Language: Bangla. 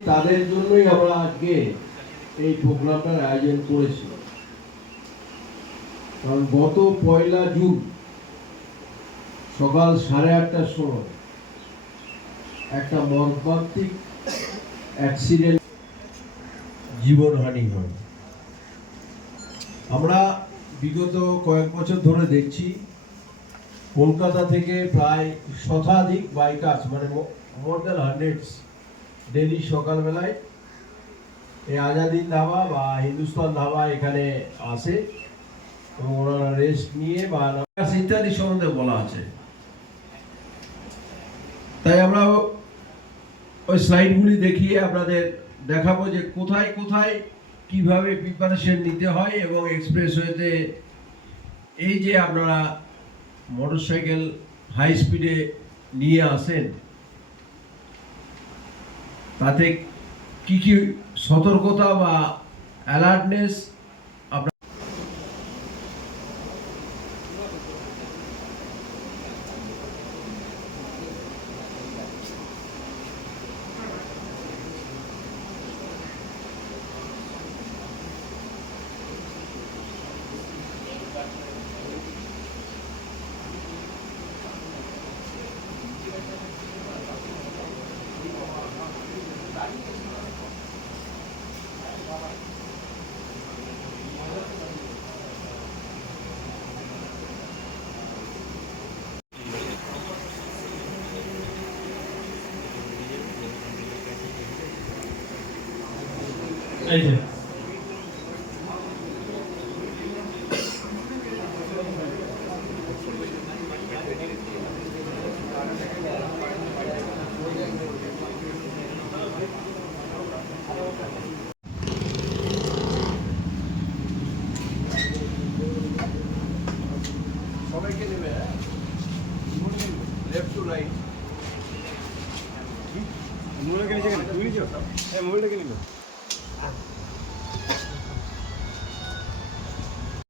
তাদের জন্যই আমরা আজকে এই প্রোগ্রামটার আয়োজন করেছি। কারণ গত পয়লা জুন সকাল সাড়ে আটটার সময় একটা মর্মান্তিক অ্যাক্সিডেন্ট জীবনহানি হয়। আমরা বিগত কয়েক বছর ধরে দেখছি কলকাতা থেকে প্রায় শতাধিক বাইকার্স মানে মোর দ্যান হান্ড্রেডস ডেলি সকালবেলায় এই আজাদিন ধাবা বা হিন্দুস্তান ধাবা এখানে আসে এবং ওনারা রেস্ট নিয়ে বা ইত্যাদি সম্বন্ধে বলা আছে। তাই আমরা ওই স্লাইডগুলি দেখিয়ে আপনাদের দেখাবো যে কোথায় কোথায় কীভাবে প্রিপারেশন নিতে হয় এবং এক্সপ্রেস এক্সপ্রেসওয়েতে এই যে আপনারা মোটরসাইকেল হাই স্পিডে নিয়ে আসেন তাতে কি কি সতর্কতা বা অ্যালার্টনেস এই যে। সবাইকে নেবে লেফট টু রাইট মোবাইলটা নিচে কেন? তুই নিচে হ্যাঁ মোবাইলটা Amen.